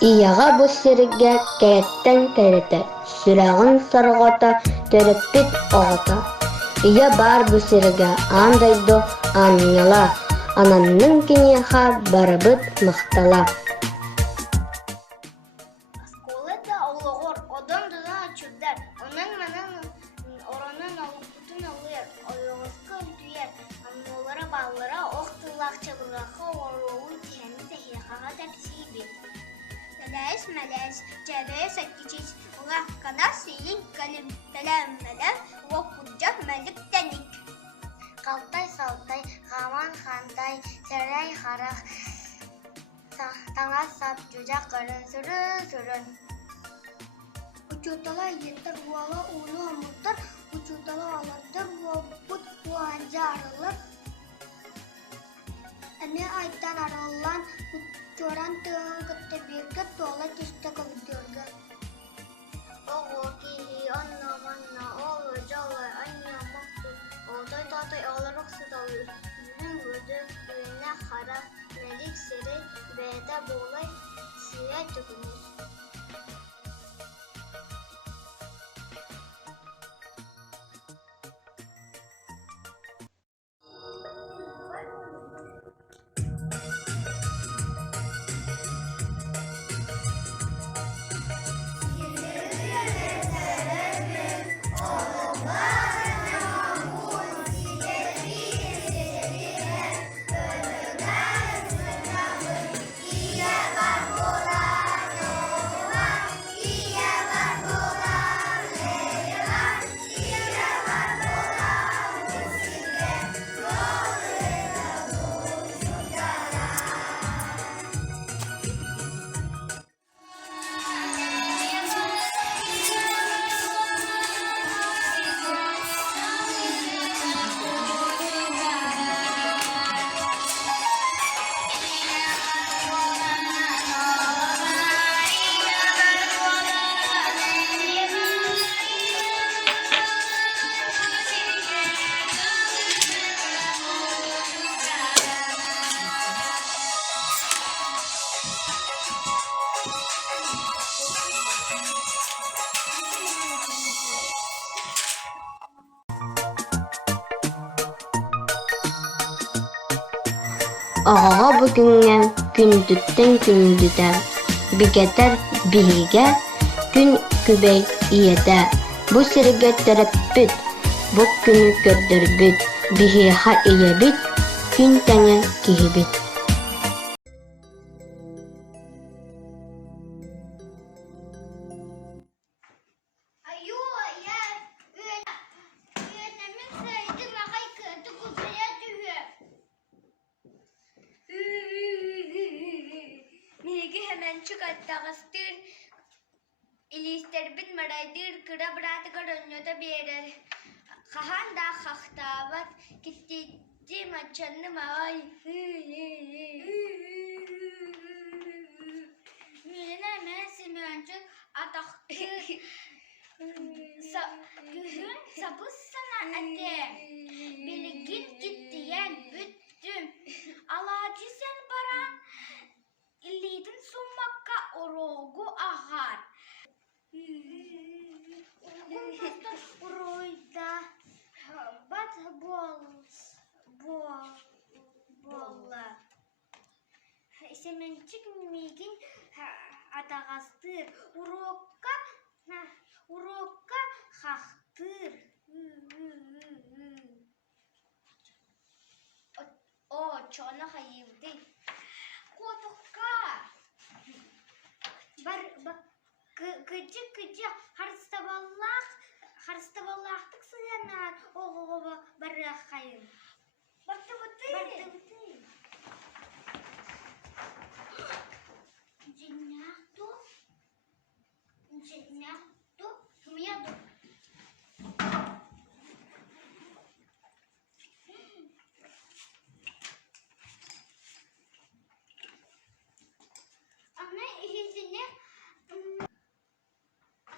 Ияға бу сиригге кәреттен кәрете, сүрәғын сарғата, төрөппит оғата. Ия бар бу сиригге андайдо анняла, ананның кенеха барыбыт мақтала. Сколета олығыр, одан дұзан açırдар, onun manın oranın alıputun alır, oyuğuzku öldüyer, annolara bağlara, oqtılaq çabırlaqa oruğun tiyemi tehiyakağa tepsibi. Мәләс, жәбәе сәттечес, оға қана сейін кәлім, бәләм, оқ-құджақ мәлік тәнік. Қалтай-салтай, ғаман хандай, сәрәй харақ, таңа сап, жүзақ қырын, сүрін. Учутала еттір уала ұлы ұмыттыр, учутала аларды бұт бұланжа арылыр. Әне айттан арылан, Чоран тыгын кытты бирге тола кисті көмдерге. Оғы кейі, анна-манна, олы жалы, анна мақту. Олдай-татай алырық сұдалыр. Үнің өді, үйіне қара, мәлік сірі, бәді болай, сия түгінер. Ағаға бүгінген күндіттен күндіді, бігетер бігі, күн күбей иеті. Бұ сіріге тәріп бүт, бұ күні көрдір бүт, бігі ха ие бүт, күн тәңі кейі бүт. Çıkarttağızdır, İlisterbin maraydır, kıra bıratıgar önüde bir yerer. Kahan da kaktavat, gittiğim açanım ay. Mühene mesim öncük ataktır. Gühün sapız sana ete. Bilgin gittiyen büttüm. Alacı sen baran. İllidin summakka orogu ahar. Oroyda bat bolla. Semençik migin atağastır. Urokka haktır. O çona hayivdi. Kotukka. Kıcı harıstavallahtık sıyanar. Oğuğu barıqayım. Bartı bıtıyım. Cinnyaktu. Humiyadu. Anne ihizini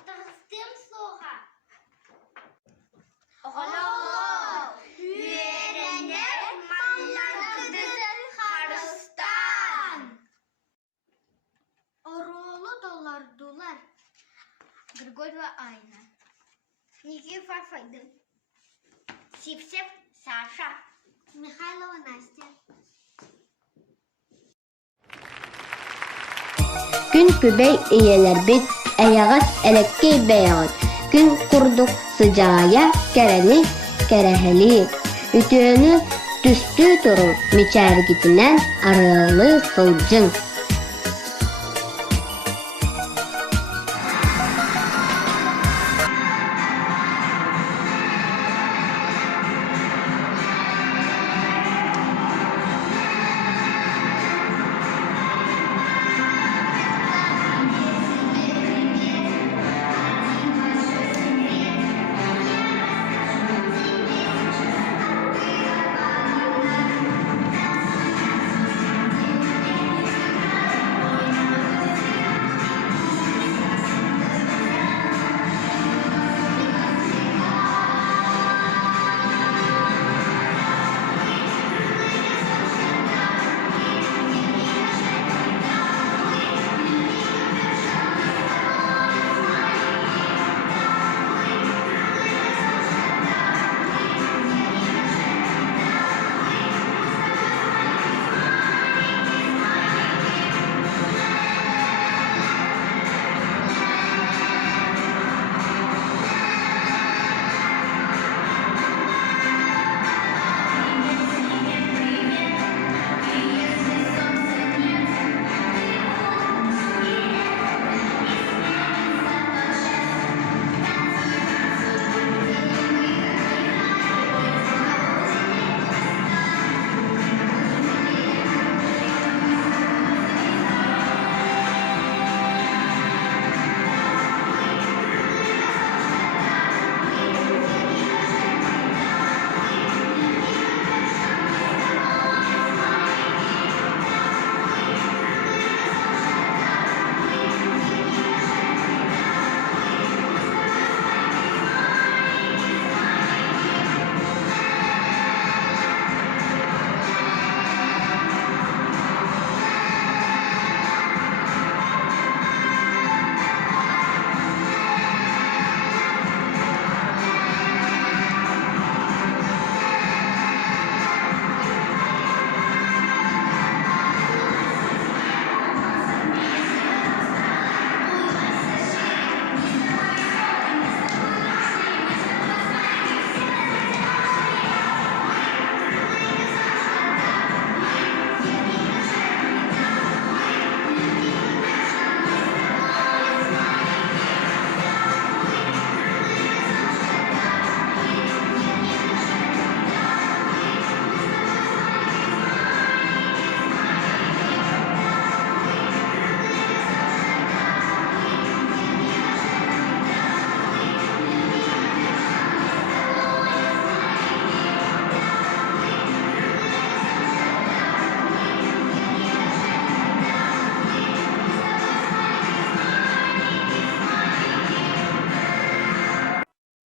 tağıstım soğa. Oğla. Üyerenler mallarını Егорова Айна. Никифор Файдын. Сипсев Саша. Михайлова Настя. Күн күбей иелер бит, әяғас әләккей бәяғыт. Күн құрдық sıcağaya кәрәни кәрәһәли. Үтөні түсті тұру мечәргітінен арылы сылжың.